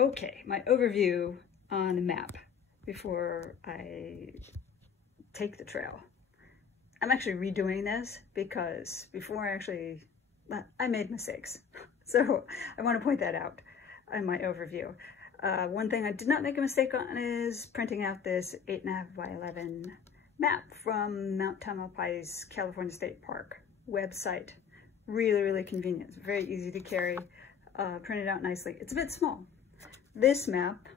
Okay, my overview on the map before I take the trail. I'm actually redoing this because before I made mistakes. So I want to point that out in my overview. One thing I did not make a mistake on is printing out this 8.5 by 11 map from Mount Tamalpais, California State Park website. Really, really convenient. It's very easy to carry, printed out nicely. It's a bit small. This map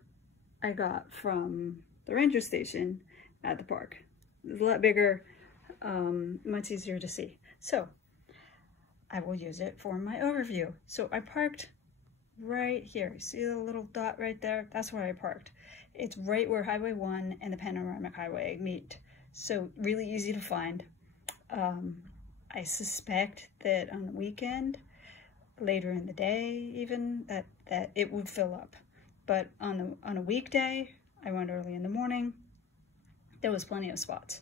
I got from the ranger station at the park. It's a lot bigger, much easier to see. So I will use it for my overview. So I parked right here. See the little dot right there? That's where I parked. It's right where Highway 1 and the Panoramic Highway meet. So really easy to find. I suspect that on the weekend, later in the day even, that it would fill up. But on a weekday, I went early in the morning, there was plenty of spots.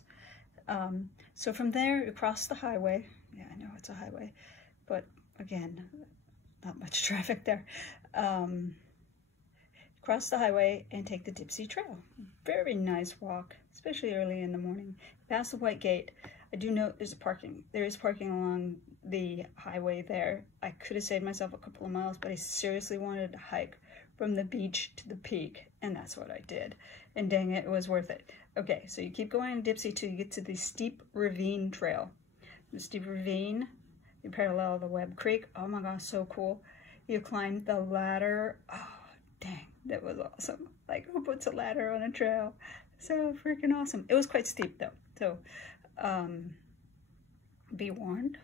So from there, across the highway, yeah, I know it's a highway, but again, not much traffic there. Cross the highway and take the Dipsy Trail. Very nice walk, especially early in the morning. Past the white gate, I do note there is parking along the highway there. I could have saved myself a couple of miles, but I seriously wanted to hike from the beach to the peak, and that's what I did. And dang it was worth it. Okay, so you keep going on Dipsy till you get to the Steep Ravine Trail. The Steep Ravine, you parallel the Webb Creek. Oh my gosh, so cool. You climb the ladder. Oh, dang, that was awesome. Like, who puts a ladder on a trail? So freaking awesome. It was quite steep though, so be warned.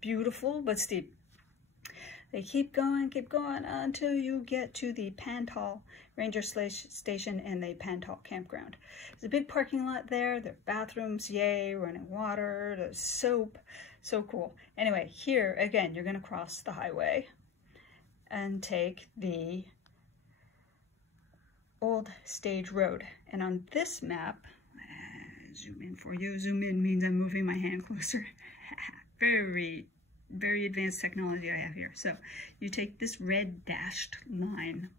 Beautiful, but steep. They keep going until you get to the Pantal Ranger Station and the Pantal Campground. There's a big parking lot there. There are bathrooms, yay, running water, there's soap. So cool. Anyway, here, again, you're going to cross the highway and take the Old Stage Road. And on this map, zoom in for you. Zoom in means I'm moving my hand closer. Very advanced technology I have here. So you take this red dashed line,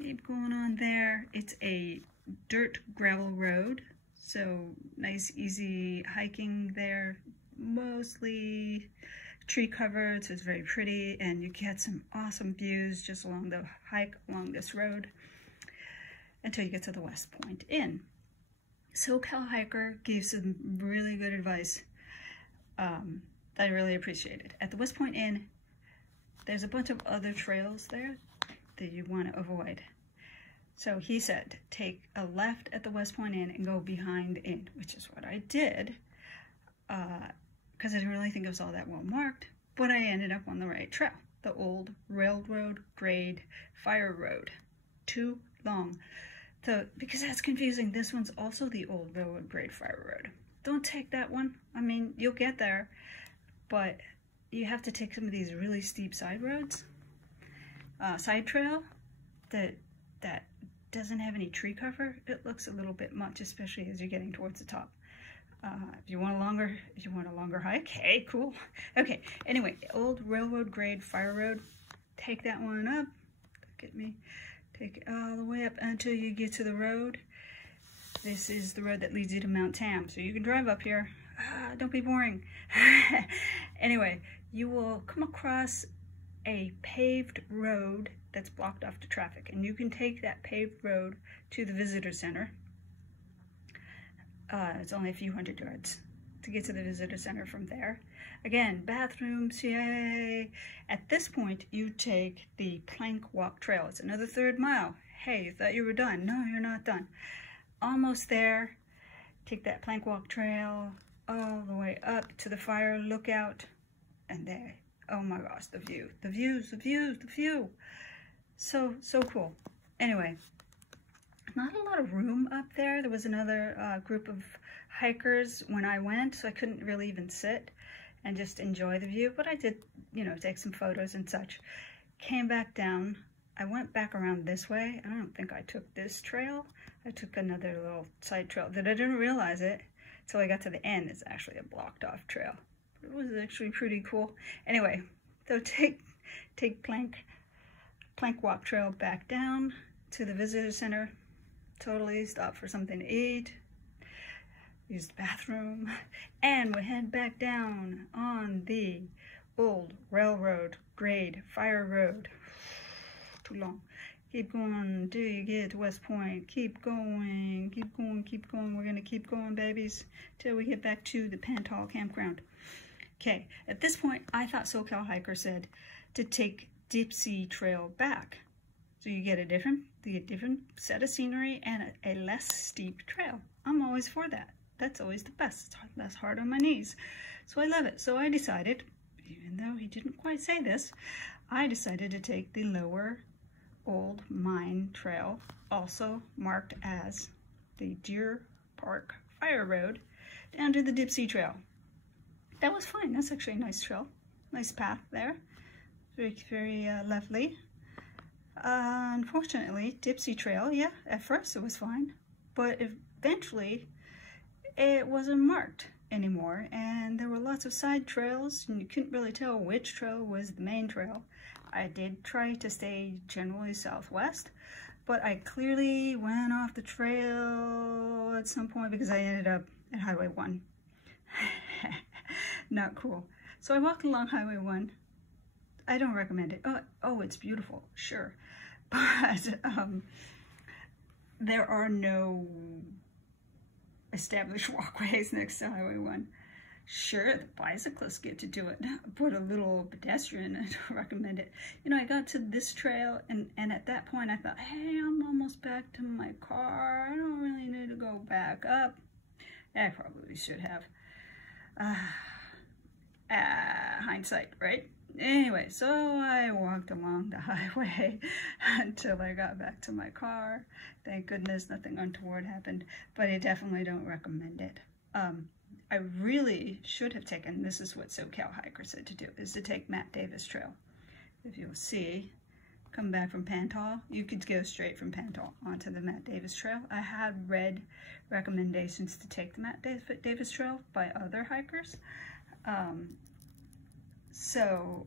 keep going on there. It's a dirt gravel road, so nice easy hiking there, mostly tree covered, so it's very pretty, and you get some awesome views just along the hike along this road until you get to the West Point Inn. SoCal Hiker gave some really good advice that I really appreciated. At the West Point Inn, there's a bunch of other trails there that you want to avoid. So he said, take a left at the West Point Inn and go behind the inn, which is what I did, because I didn't really think it was all that well marked, but I ended up on the right trail, the old railroad grade fire road. Too long. So, because that's confusing, this one's also the old railroad grade fire road. Don't take that one. I mean, you'll get there, but you have to take some of these really steep side roads. Side trail that doesn't have any tree cover. It looks a little bit much, especially as you're getting towards the top. If you want a longer hike, hey, cool. Okay, anyway, old railroad grade fire road. Take that one up. Look at me. Take it all the way up until you get to the road. This is the road that leads you to Mount Tam, so you can drive up here. Don't be boring. Anyway, you will come across a paved road that's blocked off to traffic, and you can take that paved road to the visitor center. It's only a few hundred yards to get to the visitor center from there. Again, bathrooms, yay! At this point, you take the Plank Walk Trail. It's another 3rd mile. Hey, you thought you were done. No, you're not done. Almost there. Take that Plank Walk Trail all the way up to the fire lookout. And there, oh my gosh, the view. The views, the views, the view. So cool. Anyway, not a lot of room up there. There was another group of hikers when I went, so I couldn't really even sit and just enjoy the view, but I did, you know, take some photos and such. Came back down. I went back around this way. I don't think I took this trail. I took another little side trail that I didn't realize it until I got to the end. It's actually a blocked off trail. It was actually pretty cool. Anyway, so take Plank plank walk trail back down to the visitor center. Totally stop for something to eat, use the bathroom, and we head back down on the old railroad grade fire road. Too long. Keep going until you get to West Point. Keep going, keep going, keep going. We're gonna keep going, babies, till we get back to the Pantal campground. Okay, at this point, I thought SoCal Hiker said to take Deep Sea Trail back. So you get a different set of scenery and a less steep trail. I'm always for that. That's always the best. It's less hard on my knees. So I love it. So I decided, even though he didn't quite say this, I decided to take the lower Old Mine Trail, also marked as the Deer Park Fire Road, down to the Deep Sea Trail. That was fine. That's actually a nice trail. Nice path there. Very, very lovely. Unfortunately, Deep Sea Trail, yeah, at first it was fine, but eventually it wasn't marked anymore, and there were lots of side trails, and you couldn't really tell which trail was the main trail. I did try to stay generally southwest, but I clearly went off the trail at some point because I ended up at Highway 1. Not cool. So I walked along Highway 1. I don't recommend it. Oh, it's beautiful, sure. But there are no established walkways next to Highway 1. Sure, the bicyclists get to do it, but a little pedestrian, I don't recommend it. You know, I got to this trail, and at that point I thought, hey, I'm almost back to my car. I don't really need to go back up. I probably should have. Hindsight, right? Anyway, so I walked along the highway until I got back to my car. Thank goodness nothing untoward happened, but I definitely don't recommend it. I really should have taken, this is what SoCal Hiker said to do, is to take Matt Davis Trail. If you'll see, come back from Pantal, you could go straight from Pantal onto the Matt Davis Trail. I had read recommendations to take the Matt Davis Trail by other hikers. So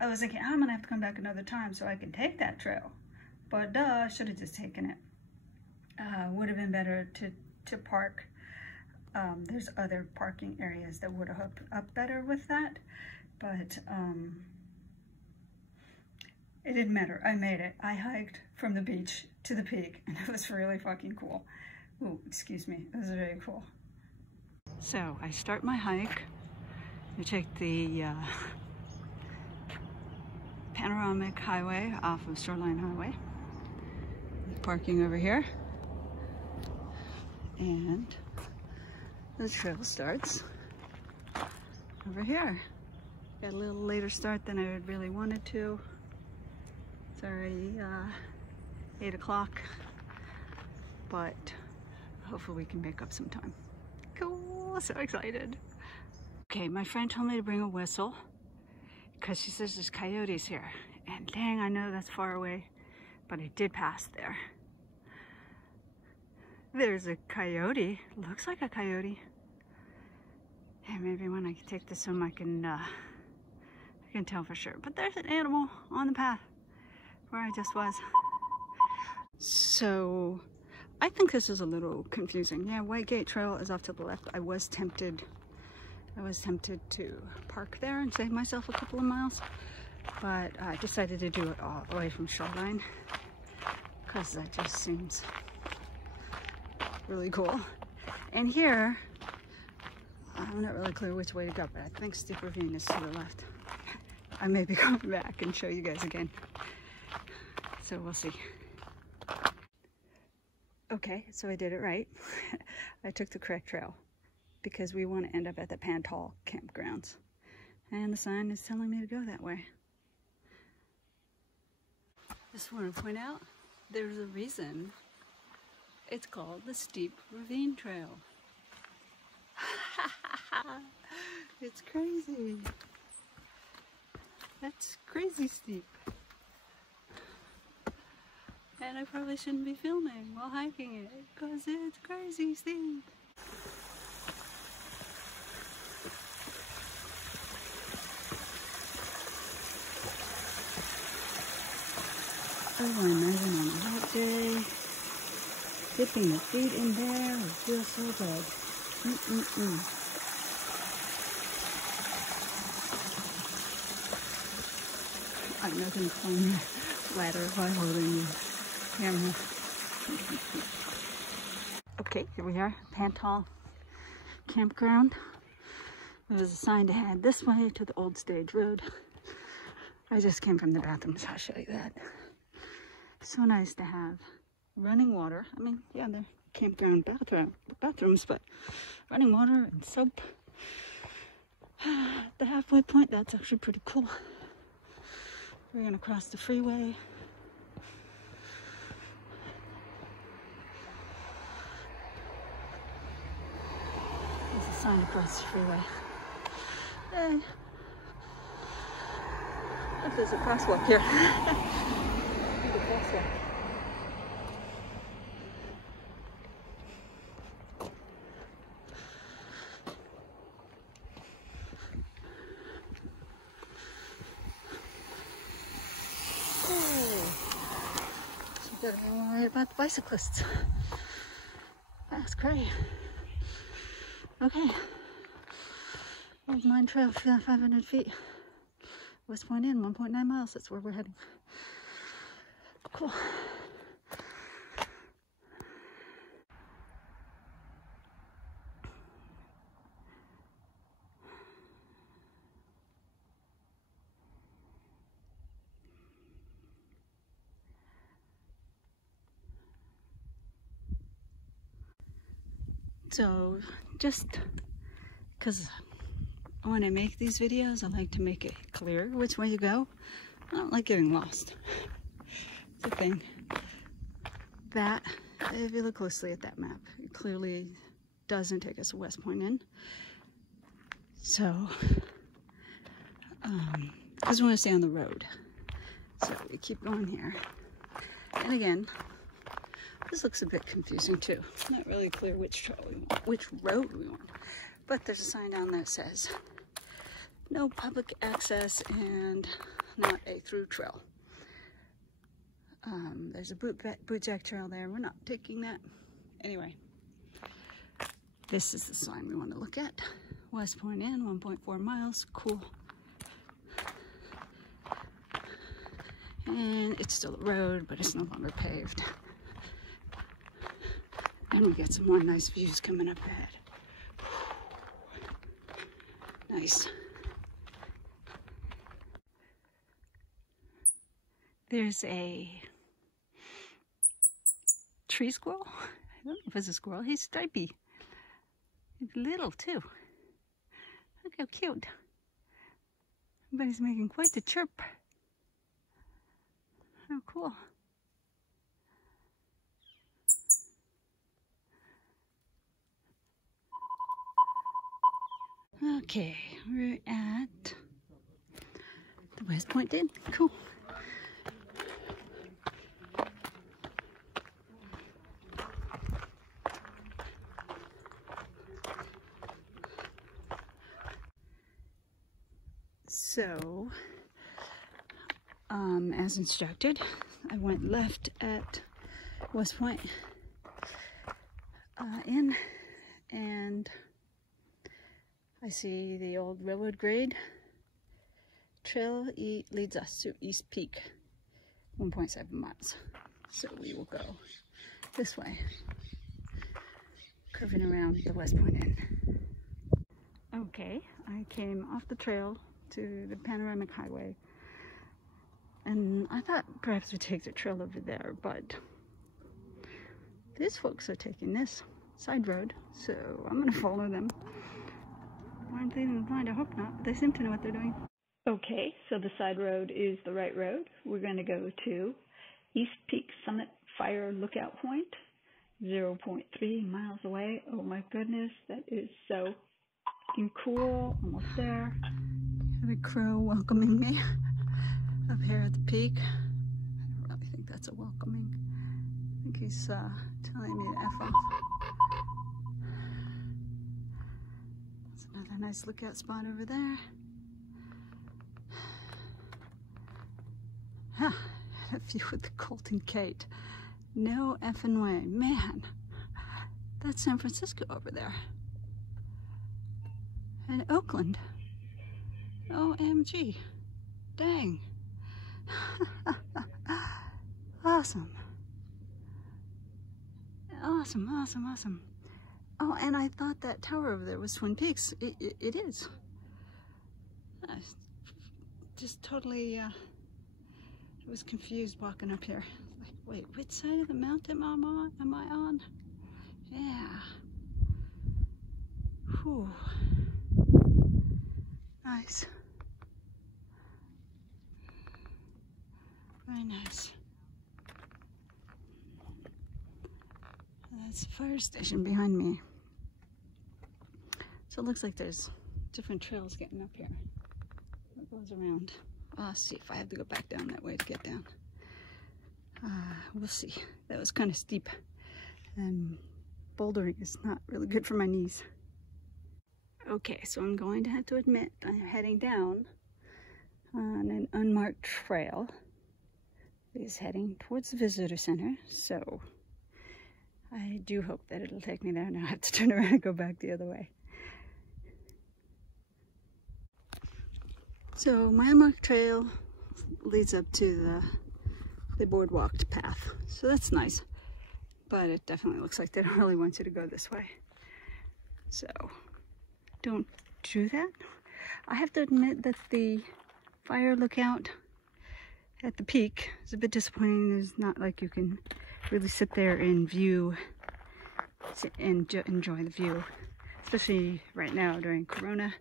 I was thinking, I'm gonna have to come back another time so I can take that trail. But duh, I should have just taken it. Would have been better to park. There's other parking areas that would have hooked up better with that, but it didn't matter. I made it. I hiked from the beach to the peak, and it was really fucking cool. Ooh, excuse me. It was very cool. So I start my hike. I take the panoramic highway off of Shoreline Highway. Parking over here. And the trail starts over here. Got a little later start than I really wanted to. It's already 8 o'clock, but hopefully we can make up some time. Cool, so excited. Okay, my friend told me to bring a whistle because she says there's coyotes here. And dang, I know that's far away, but I did pass there. There's a coyote, looks like a coyote. And maybe when I take this home I can tell for sure. But there's an animal on the path where I just was. So I think this is a little confusing. Yeah, White Gate Trail is off to the left. I was tempted to park there and save myself a couple of miles, but I decided to do it all the way from Shoreline because that just seems really cool. And here, I'm not really clear which way to go, but I think Steep Ravine is to the left. I may be coming back and show you guys again. So we'll see. Okay, so I did it right. I took the correct trail because we want to end up at the Pantal campgrounds. And the sign is telling me to go that way. Just want to point out, there's a reason it's called the Steep Ravine Trail. It's crazy. That's crazy steep. And I probably shouldn't be filming while hiking it because it's crazy steep. Oh, I imagine on a hot day, dipping your feet in there would feel so good. I'm not going to climb your ladder while holding the camera. Okay, here we are, Pantal Campground. There was a sign to head this way to the Old Stage Road. I just came from the bathroom, so I'll show you that. So nice to have running water. I mean, yeah, they're campground bathrooms, but running water and soap. The halfway point, that's actually pretty cool. We're gonna cross the freeway. There's a sign across the freeway. Hey. Look, there's a crosswalk here. There's a crosswalk. Gotta be worried about the bicyclists. That's great. Okay. Here's Mine Trail, 500 feet. West Point Inn, 1.9 miles. That's where we're heading. Cool. So, just because when I make these videos, I like to make it clear which way you go. I don't like getting lost. It's a thing. That, if you look closely at that map, it clearly doesn't take us to West Point Inn. So, because we want to stay on the road. So we keep going here. And again, this looks a bit confusing too. Not really clear which road we want. But there's a sign down there that says no public access and not a through trail. There's a bootjack trail there. We're not taking that. Anyway, this is the sign we want to look at. West Point Inn, 1.4 miles. Cool. And it's still a road, but it's no longer paved. And we get some more nice views coming up ahead. Nice. There's a tree squirrel. I don't know if it's a squirrel. He's stripy. He's little too. Look how cute. But he's making quite the chirp. How cool. Okay, we're at the West Point Inn. Cool. So, as instructed, I went left at West Point Inn, and I see the old railroad grade trail leads us to East Peak, 1.7 miles. So we will go this way, curving around the West Point Inn. Okay, I came off the trail to the panoramic highway, and I thought perhaps we'd take the trail over there, but these folks are taking this side road, so I'm gonna follow them. Aren't they even blind? I hope not, but they seem to know what they're doing. Okay, so the side road is the right road. We're gonna go to East Peak Summit Fire Lookout Point, 0.3 miles away. Oh my goodness, that is so fucking cool. Almost there. Have a crow welcoming me up here at the peak. I don't really think that's a welcoming. I think he's telling me to F off. That's another nice lookout spot over there. Huh. a view of the Golden Gate. No effing way. Man, that's San Francisco over there. And Oakland. OMG. Dang. Awesome. Awesome, awesome, awesome. Oh, and I thought that tower over there was Twin Peaks. It is. I just totally was confused walking up here. Like, wait, which side of the mountain am I on? Yeah. Whew. Nice. Very nice. That's the fire station behind me. So it looks like there's different trails getting up here. It goes around. I'll see if I have to go back down that way to get down. We'll see. That was kind of steep, and bouldering is not really good for my knees. Okay, so I'm going to have to admit I'm heading down on an unmarked trail. It is heading towards the visitor center, so I do hope that it'll take me there. Now I have to turn around and go back the other way. So my unmarked trail leads up to the boardwalked path, so that's nice, but it definitely looks like they don't really want you to go this way, so don't do that. I have to admit that the fire lookout at the peak is a bit disappointing. There's not like you can really sit there and view and enjoy the view, especially right now during Corona.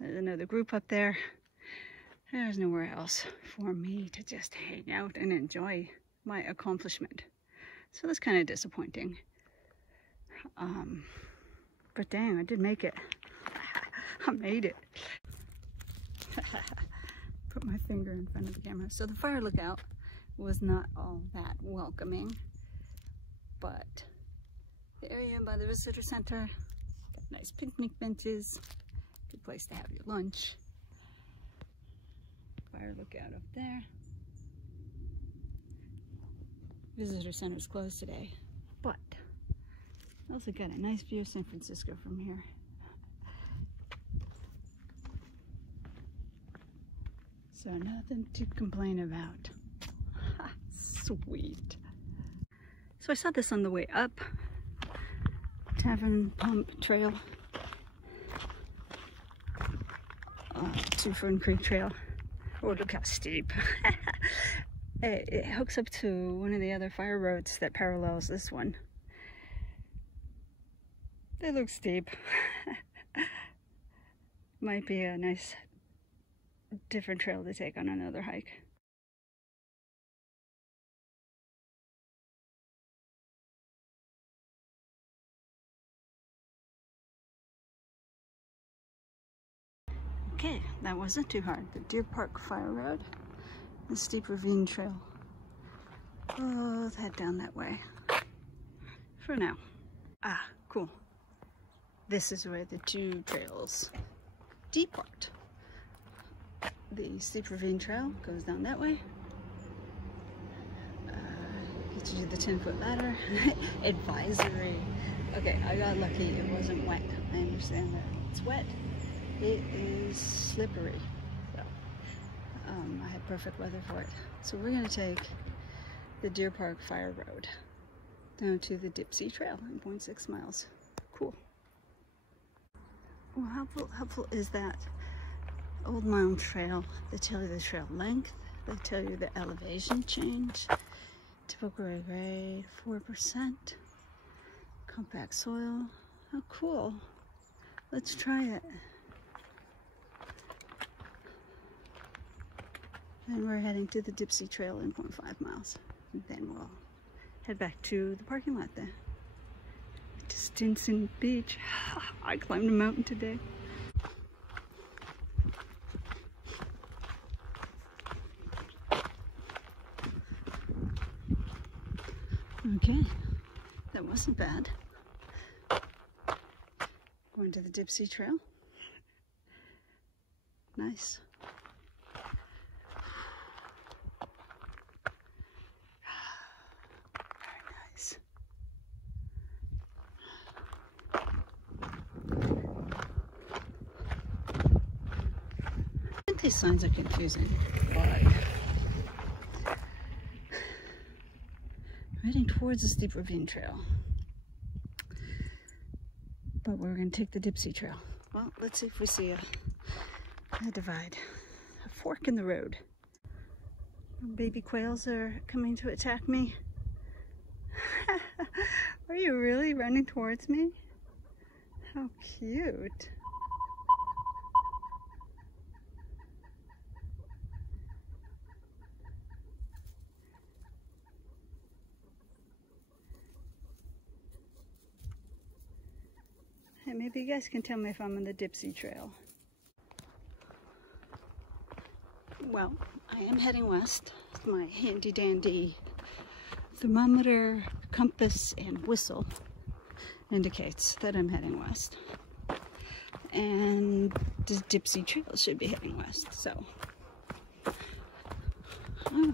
There's another group up there. There's nowhere else for me to just hang out and enjoy my accomplishment. So that's kind of disappointing. But dang, I did make it. I made it. Put my finger in front of the camera. So the fire lookout was not all that welcoming, but the area by the visitor center, got nice picnic benches, good place to have your lunch. Fire lookout up there. Visitor center is closed today, but also got a nice view of San Francisco from here. So nothing to complain about. Sweet. So I saw this on the way up. Tavern Pump Trail to Fern Creek Trail. Oh, look how steep. It hooks up to one of the other fire roads that parallels this one. They look steep. Might be a nice different trail to take on another hike. Okay, that wasn't too hard. The Deer Park Fire Road, the steep ravine trail. Both head down that way for now. Ah, cool. This is where the two trails depart. The steep ravine trail goes down that way. Gets you to the 10-foot ladder. Advisory. Okay, I got lucky. It wasn't wet. I understand that it's wet. It is slippery. So, I had perfect weather for it. So we're going to take the Deer Park Fire Road down to the Dipsea Trail, 9.6 miles. Cool. Well, how helpful is that? Old Mile Trail, they tell you the trail length, they tell you the elevation change, typical grade 4%, compact soil. How cool. Let's try it. And we're heading to the Dipsea Trail in 0.5 miles. And then we'll head back to the parking lot there. To Stinson Beach. I climbed a mountain today. Okay, that wasn't bad. Going to the Dipsea Trail. Nice. these signs are confusing. But heading towards the steep ravine trail. But we're going to take the Dipsy Trail. Well, let's see if we see a divide. A fork in the road. Baby quails are coming to attack me. Are you really running towards me? How cute. Hey, maybe you guys can tell me if I'm on the Dipsy Trail. Well, I am heading west. My handy dandy thermometer, compass, and whistle indicates that I'm heading west. And the Dipsy Trail should be heading west, so. I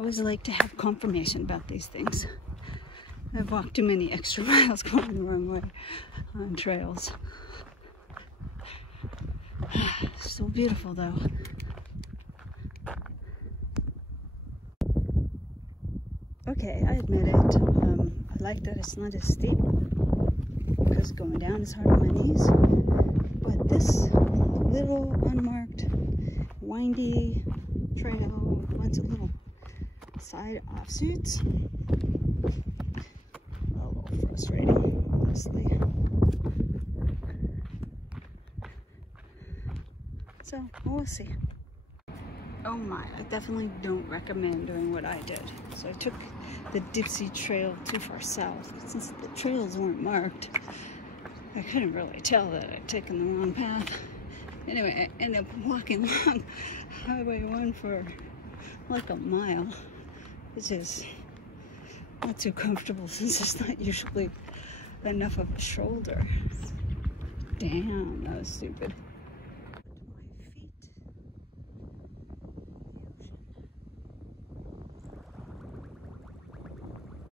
always like to have confirmation about these things. I've walked too many extra miles going the wrong way on trails. Still beautiful though. Okay, I admit it. I like that it's not as steep because going down is hard on my knees. But this little unmarked, windy trail runs a little side offshoots. A little frustrating, honestly. So, we'll see. Oh my, I definitely don't recommend doing what I did. So I took the Dipsy Trail too far south. Since the trails weren't marked, I couldn't really tell that I'd taken the wrong path. Anyway, I ended up walking along Highway 1 for like a mile, which is not too comfortable since it's not usually enough of a shoulder. Damn, that was stupid.